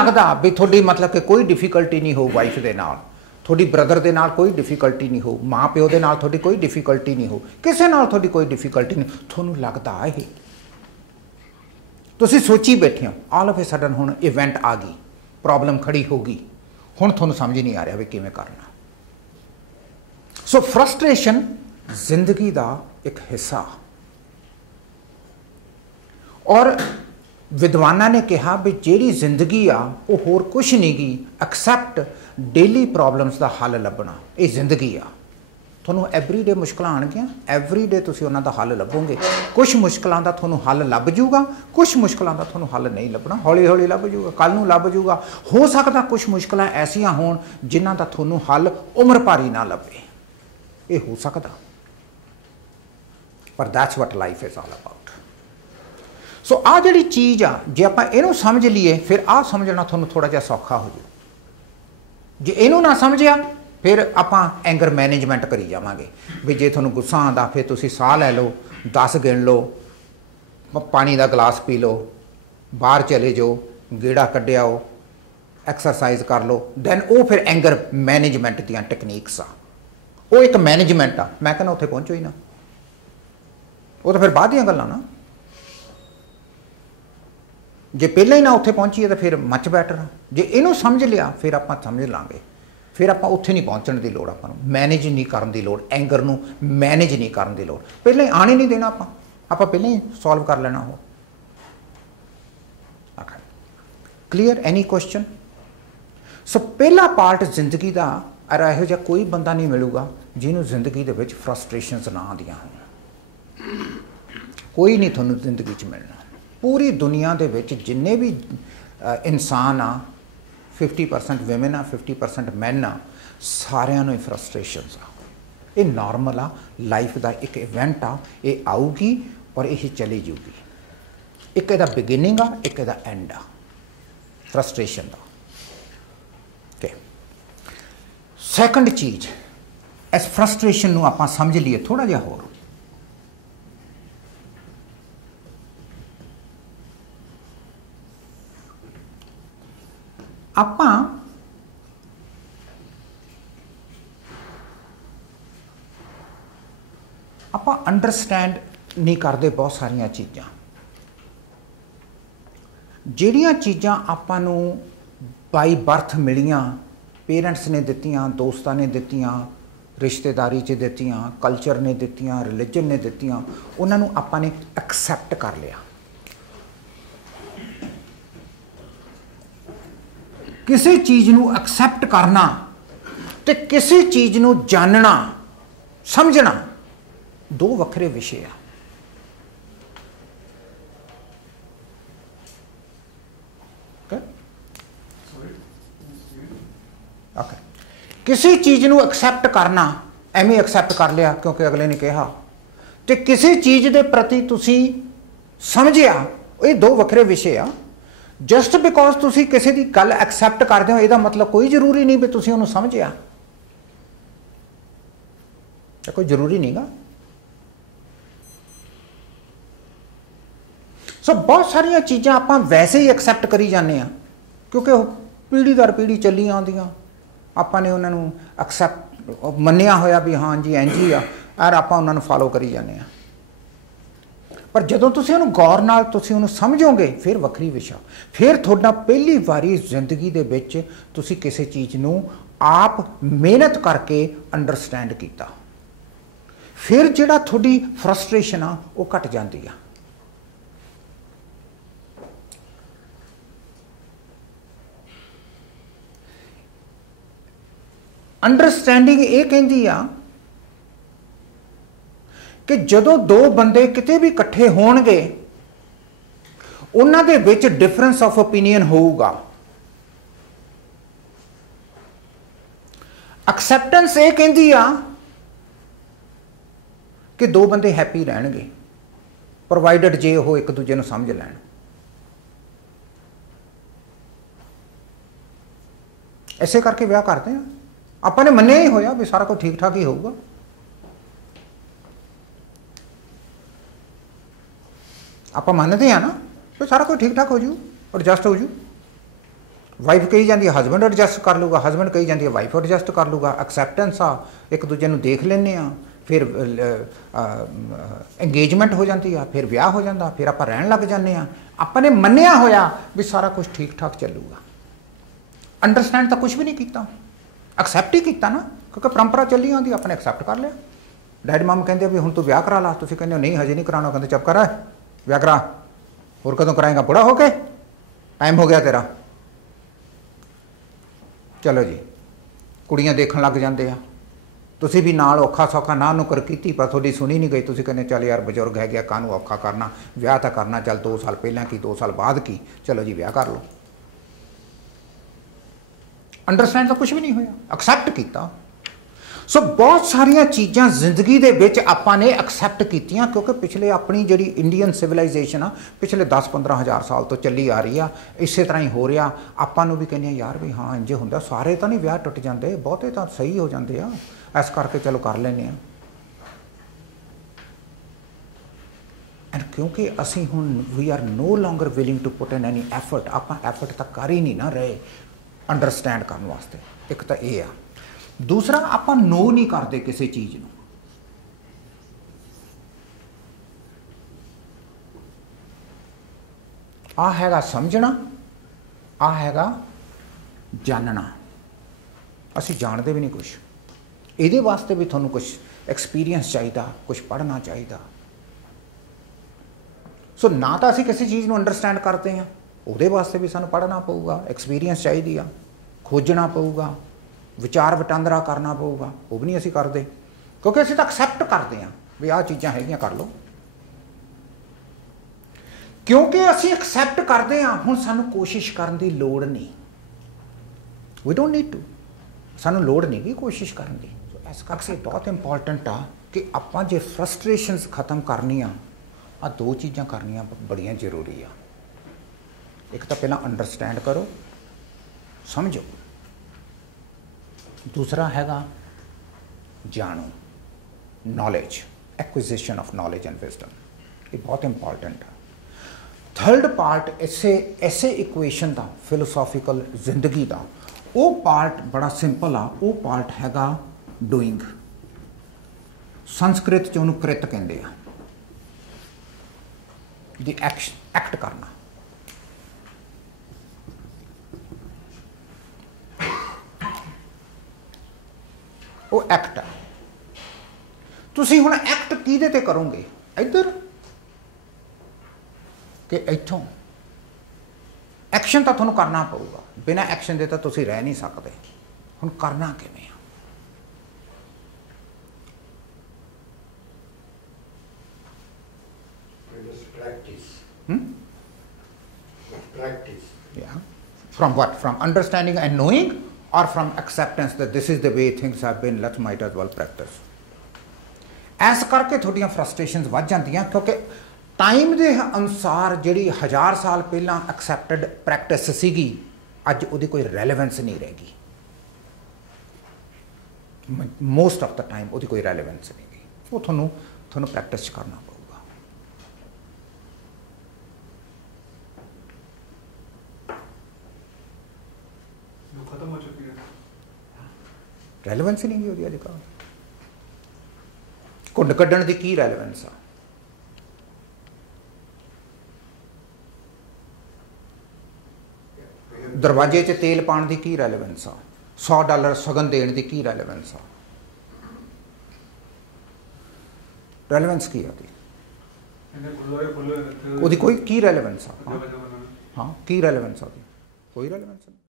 लगता भी थोड़ी मतलब कि कोई डिफिकल्टी नहीं हो वाइफ के नाल, थोड़ी ब्रदर के नाल कोई डिफिकल्टी नहीं हो, माँ प्यो के नाल थोड़ी कोई डिफिकल्टी नहीं हो, किसी नाल थोड़ी कोई डिफिकल्टी नहीं, थोनू लगता है तुसीं सोची बैठे हो, ऑल ऑफ ए सडन हुण इवेंट आ गई, प्रॉब्लम खड़ी हो गई, हुण थोनू समझ नहीं आ रहा भी किवें करना। सो फ्रस्ट्रेशन जिंदगी का एक हिस्सा। और विद्वाना ने कहा भी जिहड़ी जिंदगी आ वो होर कुछ नहीं गी एक्सैप्ट डेली प्रॉब्लम्स का हल लभना, ये जिंदगी आ। थोनू एवरी डे मुश्किल आउणगियां, एवरी डे तुसीं उन्हां दा हल लभोगे, कुछ मुश्किलों का थोनू हल लभ जूगा, कुछ मुश्किलों का थोनू हल नहीं लभना, हौली हौली लभ जूगा, कल नूं लभ जूगा। हो सकता कुछ मुश्किल ऐसियां होण जिन्हां दा थोनू हल उम्र भर ही ना लभे, ये हो सकता, पर that's what life is all about. सो आ जिहड़ी चीज़ आ जे आपां इहनूं समझ लीए फिर आ समझना थोनू थोड़ा जिहा सौखा हो जाए। जे इहनूं ना समझिया फिर आपां एंगर मैनेजमेंट करी जावांगे भी जे थोनू गुस्सा आंदा फिर तुसीं साह लै लो, 10 गिण लो, पानी का गिलास पी लो, बाहर चले जाओ, गेड़ा कढ़ियाओ, एक्सरसाइज कर लो, दैन वो फिर एंगर मैनेजमेंट दीयां टैकनीक्स आ, वो एक मैनेजमेंट आ। मैं कहना उत्थे पहुंचो ही ना, वो तो फिर बाद दीयां गल्लां ना। जे पहले ही ना उत्थे पहुंचीए तो फिर मच बैटर। जे इनू समझ लिया फिर आप समझ लाँगे, फिर आप उत्थे नहीं पहुँचने की लोड़, आपां मैनेज नहीं करने की लोड़, एंगर नू मैनेज नहीं करने की लोड़, पहले ही आने नहीं देना, आप पहले ही सॉल्व कर लेना हो। क्लीयर? Any question? सो पहला पार्ट जिंदगी का, अरे इहो जिहा कोई बंदा नहीं मिलूगा जिन्होंने जिंदगी दे विच फ्रस्ट्रेशनस ना आदियां होण, कोई नहीं थोनू जिंदगी च मिलना। पूरी दुनिया दे विच जिन्ने भी इंसान आ, 50% विमेन आ, 50% मैन आ, सारिਆਂ ਨੂੰ फ्रस्ट्रेशनस आ। ये नॉर्मल आ, लाइफ का एक इवेंट आ, ये आऊगी और ये चली जाऊगी। एक इहदा बिगिनिंग आ, एक इहदा एंड आ फ्रस्ट्रेशन का। ओके, सैकंड चीज़, इस फ्रस्ट्रेशन नूं आपां समझ लीए थोड़ा जिहा होर। आपां अंडरस्टैंड नहीं करते बहुत सारिया चीज़ां, जिहड़ियां चीज़ां आपां नूं बाई बर्थ मिलियां, पेरेंट्स ने दित्तियां, दोस्तां ने दित्तियां, रिश्तेदारी च दित्तियां, कल्चर ने दित्तियां, रिलीजन ने दित्तियां, उन्हां नूं आपां ने एक्सैप्ट कर लिया। किसी चीज़ नूं एक्सैप्ट करना ते किसी चीज़ नूं जानना समझना दो वखरे विषय आ। ओके, किसी चीज़ नूं एक्सैप्ट करना एवें एक्सैप्ट कर लिया क्योंकि अगले ने कहा, ते किसी चीज़ के प्रति तुसी समझिया, ये दो वखरे विषय आ। जस्ट बिकॉज तुसी किसी की गल एक्सैप्ट करते हो यदा मतलब कोई जरूरी नहीं भी तुसी उन्होंने समझिया, कोई जरूरी नहीं गा। सो बहुत सारिया चीज़ां आप वैसे ही एक्सैप्ट करी जाने क्योंकि पीढ़ी दर पीढ़ी चली आदियाँ, आपने उन्होंने एक्सैप्ट मनिया होया भी हाँ जी इंज ही आ, और आप उन्होंने फॉलो करी जाने। पर जदों तुसीं उहनूं गौर नाल तुसीं उहनूं समझोगे फिर वक्री विषय, फिर तुहाडा पहली बारी जिंदगी दे विच तुसीं किसी चीज़ नूं आप मेहनत करके अंडरस्टैंड कीता, फिर जिहड़ा तुहाडी फ्रस्ट्रेशन आ वो घट जाती आ। अंडरस्टैंडिंग ये कहती आ कि जदों दो बंदे किते भी इकट्ठे होणगे उन्हां दे विच डिफरेंस ऑफ ओपीनियन होऊगा। एक्सैप्टेंस ये कहती आ कि दो बंदे हैप्पी रहणगे प्रोवाइडेड जे वो एक दूजे नूं समझ लैण। इसे करके विआह करते हैं, आपने मन्निया ही होया भी सारा कुछ ठीक ठाक ही होगा। आप मानते हैं ना तो सारा कुछ ठीक ठाक हो जू, एडजस्ट हो जू। ਵਾਈਫ ਕਹੀ ਜਾਂਦੀ ਹੈ ਹਸਬੈਂਡ ਐਡਜਸਟ ਕਰ ਲੂਗਾ, ਹਸਬੈਂਡ ਕਹੀ ਜਾਂਦੀ ਹੈ ਵਾਈਫ ਐਡਜਸਟ ਕਰ ਲੂਗਾ। ਐਕਸੈਪਟੈਂਸ ਆ, ਇੱਕ ਦੂਜੇ ਨੂੰ ਦੇਖ ਲੈਂਦੇ ਆ, ਫਿਰ ਇੰਗੇਜਮੈਂਟ ਹੋ ਜਾਂਦੀ ਆ, ਫਿਰ ਵਿਆਹ ਹੋ ਜਾਂਦਾ, ਫਿਰ ਆਪਾਂ ਰਹਿਣ ਲੱਗ ਜਾਂਦੇ ਆ। ਆਪਾਂ ਨੇ ਮੰਨਿਆ ਹੋਇਆ ਵੀ ਸਾਰਾ ਕੁਝ ਠੀਕ ਠਾਕ ਚੱਲੂਗਾ। ਅੰਡਰਸਟੈਂਡ ਤਾਂ ਕੁਝ ਵੀ ਨਹੀਂ ਕੀਤਾ, ਐਕਸੈਪਟ ਹੀ ਕੀਤਾ ਨਾ, ਕਿਉਂਕਿ ਪਰੰਪਰਾ ਚੱਲੀ ਆਉਂਦੀ, ਆਪਾਂ ਨੇ ਐਕਸੈਪਟ ਕਰ ਲਿਆ। ਡੈਡੀ ਮਮ ਕਹਿੰਦੇ ਵੀ ਹੁਣ ਤੂੰ ਵਿਆਹ ਕਰਾ ਲਾ, ਤੁਸੀਂ ਕਹਿੰਦੇ ਹੋ ਨਹੀਂ ਹਜੇ ਨਹੀਂ ਕਰਾਉਣਾ, ਕਹਿੰਦੇ ਚੁੱਪ ਕਰ ਵਿਆਹ ਕਰਾ, ਹੋਰ ਕਦੋਂ ਕਰਾਏਗਾ, ਬੁੜਾ ਹੋ ਕੇ, ਟਾਈਮ ਹੋ ਗਿਆ ਤੇਰਾ। ਚਲੋ ਜੀ, ਕੁੜੀਆਂ ਦੇਖਣ ਲੱਗ ਜਾਂਦੇ ਆ, ਤੁਸੀਂ ਵੀ ਨਾਲ ਔਖਾ ਸੌਖਾ ਨਾ ਨੁਕਰ ਕੀਤੀ, ਪਰ ਤੁਹਾਡੀ ਸੁਣੀ ਨਹੀਂ ਗਈ। ਤੁਸੀਂ ਕਹਿੰਦੇ ਚੱਲ ਯਾਰ ਬਜ਼ੁਰਗ ਹੈ ਗਿਆ, ਕਾਹਨੂੰ ਔਖਾ ਕਰਨਾ, ਵਿਆਹ ਤਾਂ ਕਰਨਾ, ਚੱਲ 2 ਸਾਲ ਪਹਿਲਾਂ ਕੀ 2 ਸਾਲ ਬਾਅਦ ਕੀ, ਚਲੋ ਜੀ ਵਿਆਹ ਕਰ ਲਓ। ਅੰਡਰਸਟੈਂਡ ਤਾਂ ਕੁਝ ਵੀ ਨਹੀਂ ਹੋਇਆ, ਐਕਸੈਪਟ ਕੀਤਾ। ਸੋ ਬਹੁਤ ਸਾਰੀਆਂ ਚੀਜ਼ਾਂ ਜ਼ਿੰਦਗੀ ਦੇ ਵਿੱਚ ਆਪਾਂ ਨੇ ਐਕਸੈਪਟ ਕੀਤੀਆਂ, ਕਿਉਂਕਿ ਪਿਛਲੇ ਆਪਣੀ ਜਿਹੜੀ ਇੰਡੀਅਨ ਸਿਵਲਾਈਜੇਸ਼ਨ ਆ, ਪਿਛਲੇ 10-15 ਹਜ਼ਾਰ ਸਾਲ ਤੋਂ ਚੱਲੀ ਆ ਰਹੀ ਆ, ਇਸੇ ਤਰ੍ਹਾਂ ਹੀ ਹੋ ਰਿਹਾ। ਆਪਾਂ ਨੂੰ ਵੀ ਕਹਿੰਦੇ ਆ ਯਾਰ ਵੀ ਹਾਂ ਇੰਝ ਹੁੰਦਾ, ਸਾਰੇ ਤਾਂ ਨਹੀਂ ਵਿਆਹ ਟੁੱਟ ਜਾਂਦੇ, ਬਹੁਤੇ ਤਾਂ ਸਹੀ ਹੋ ਜਾਂਦੇ ਆ, ਇਸ ਕਰਕੇ ਚਲੋ ਕਰ ਲੈਂਦੇ ਆ। ਐਂਡ ਕਿਉਂਕਿ ਅਸੀਂ ਹੁਣ we are no longer willing to put in any effort, ਆਪਾਂ ਐਫਰਟ ਤਾਂ ਕਰ ਹੀ ਨਹੀਂ ਨਾ ਰਹੇ ਅੰਡਰਸਟੈਂਡ ਕਰਨ ਵਾਸਤੇ। ਇੱਕ ਤਾਂ ਇਹ ਆ। ਦੂਸਰਾ, ਆਪਾਂ ਨੋ ਨਹੀਂ ਕਰਦੇ ਕਿਸੇ ਚੀਜ਼ ਨੂੰ। ਆ ਹੈਗਾ ਸਮਝਣਾ, ਆ ਹੈਗਾ ਜਾਣਨਾ। ਅਸੀਂ ਜਾਣਦੇ ਵੀ ਨਹੀਂ ਕੁਛ, ਇਹਦੇ ਵਾਸਤੇ ਵੀ ਤੁਹਾਨੂੰ ਕੁਛ ਐਕਸਪੀਰੀਅੰਸ ਚਾਹੀਦਾ, ਕੁਛ ਪੜ੍ਹਨਾ ਚਾਹੀਦਾ। ਸੋ ਨਾ ਤਾਂ ਅਸੀਂ ਕਿਸੇ ਚੀਜ਼ ਨੂੰ ਅੰਡਰਸਟੈਂਡ ਕਰਦੇ ਹਾਂ, ਉਹਦੇ ਵਾਸਤੇ ਵੀ ਸਾਨੂੰ ਪੜ੍ਹਨਾ ਪਊਗਾ, ਐਕਸਪੀਰੀਅੰਸ ਚਾਹੀਦੀ ਆ, ਖੋਜਣਾ ਪਊਗਾ, ਵਿਚਾਰ ਵਟਾਂਦਰਾ ਕਰਨਾ ਪਊਗਾ। ਉਹ ਵੀ ਨਹੀਂ ਅਸੀਂ ਕਰਦੇ, ਕਿਉਂਕਿ ਅਸੀਂ ਤਾਂ ਐਕਸੈਪਟ ਕਰਦੇ ਹਾਂ ਵੀ ਆਹ ਚੀਜ਼ਾਂ ਹੈਗੀਆਂ, ਕਰ ਲਓ। ਕਿਉਂਕਿ ਅਸੀਂ ਐਕਸੈਪਟ ਕਰਦੇ ਹਾਂ, ਹੁਣ ਸਾਨੂੰ ਕੋਸ਼ਿਸ਼ ਕਰਨ ਦੀ ਲੋੜ ਨਹੀਂ। ਵੀ ਡੋਂਟ ਨੀਡ ਟੂ, ਸਾਨੂੰ ਲੋੜ ਨਹੀਂ ਗੀ ਕੋਸ਼ਿਸ਼ ਕਰਨ ਦੀ। ਇਸ ਕਰਕੇ ਬਹੁਤ ਇੰਪੋਰਟੈਂਟ ਆ ਕਿ ਆਪਾਂ ਜੇ ਫਰਸਟ੍ਰੇਸ਼ਨਸ ਖਤਮ ਕਰਨੀਆਂ, ਆ 2 ਚੀਜ਼ਾਂ ਕਰਨੀਆਂ ਬੜੀਆਂ ਜ਼ਰੂਰੀ ਆ। ਇੱਕ ਤਾਂ ਪਹਿਲਾਂ ਅੰਡਰਸਟੈਂਡ ਕਰੋ, ਸਮਝੋ। ਦੂਸਰਾ ਹੈਗਾ ਜਾਣੋ, knowledge, acquisition of knowledge and wisdom. ਇਹ ਬਹੁਤ ਇੰਪੋਰਟੈਂਟ ਆ। ਥਰਡ ਪਾਰਟ ਐਸੇ ਇਕੁਏਸ਼ਨ ਦਾ, ਫਿਲੋਸੋਫੀਕਲ ਜ਼ਿੰਦਗੀ ਦਾ, ਉਹ ਪਾਰਟ ਬੜਾ ਸਿੰਪਲ ਆ। ਉਹ ਪਾਰਟ ਹੈਗਾ ਡੂਇੰਗ। ਸੰਸਕ੍ਰਿਤ 'ਚ ਉਹਨੂੰ ਕ੍ਰਿਤ ਕਹਿੰਦੇ ਆ, ਦੀ ਐਕਸ਼ਨ, ਐਕਟ ਕਰਨਾ। ਉਹ ਐਕਟ ਹੈ। ਤੁਸੀਂ ਹੁਣ ਐਕਟ ਕਿਹਦੇ ਤੇ ਕਰੋਗੇ, ਇੱਧਰ ਕਿ ਇੱਥੋਂ? ਐਕਸ਼ਨ ਤਾਂ ਤੁਹਾਨੂੰ ਕਰਨਾ ਪਊਗਾ, ਬਿਨਾਂ ਐਕਸ਼ਨ ਦੇ ਤਾਂ ਤੁਸੀਂ ਰਹਿ ਨਹੀਂ ਸਕਦੇ। ਹੁਣ ਕਰਨਾ ਕਿਵੇਂ ਆ? Yeah. From what? From understanding and knowing, or from acceptance that this is the way things have been, let's might as well practice. S ਕਰਕੇ ਤੁਹਾਡੀਆਂ ਫਰਸਟ੍ਰੇਸ਼ਨਸ ਵੱਧ ਜਾਂਦੀਆਂ, ਕਿਉਂਕਿ ਟਾਈਮ ਦੇ ਅਨੁਸਾਰ ਜਿਹੜੀ 1000 ਸਾਲ ਪਹਿਲਾਂ ਐਕਸੈਪਟਡ ਪ੍ਰੈਕਟਿਸ ਸੀਗੀ, ਅੱਜ ਉਹਦੀ ਕੋਈ ਰੈਲੇਵੈਂਸ ਨਹੀਂ ਰਹਿ ਗਈ। ਮੋਸਟ ਆਫ ਦਾ ਟਾਈਮ ਉਹਦੀ ਕੋਈ ਰੈਲੇਵੈਂਸ ਨਹੀਂ ਗਈ। ਉਹ ਤੁਹਾਨੂੰ ਪ੍ਰੈਕਟਿਸ ਕਰਨਾ ਪਊਗਾ। खत्म हो चुकी है, ਰੈਲੇਵੈਂਸ ਹੀ ਨਹੀਂ ਗਈ ਉਹਦੀ ਅੱਜ ਕੱਲ੍ਹ। ਘੁੰਡ ਕੱਢਣ ਦੀ ਕੀ ਰੈਲੇਵੈਂਸ ਆ? ਦਰਵਾਜ਼ੇ 'ਚ ਤੇਲ ਪਾਉਣ ਦੀ ਕੀ ਰੈਲੇਵੈਂਸ ਆ? $100 ਸਗਨ ਦੇਣ ਦੀ ਕੀ ਰੈਲੇਵੈਂਸ ਆ? ਰੈਲੇਵੈਂਸ ਕੀ ਆ ਉਹਦੀ? ਕੋਈ ਕੀ ਰੈਲੇਵੈਂਸ ਆ? ਹਾਂ, ਕੀ ਰੈਲੇਵੈਂਸ ਆ ਉਹਦੀ? ਕੋਈ ਰੈਲੇਵੈਂਸ ਨਹੀਂ।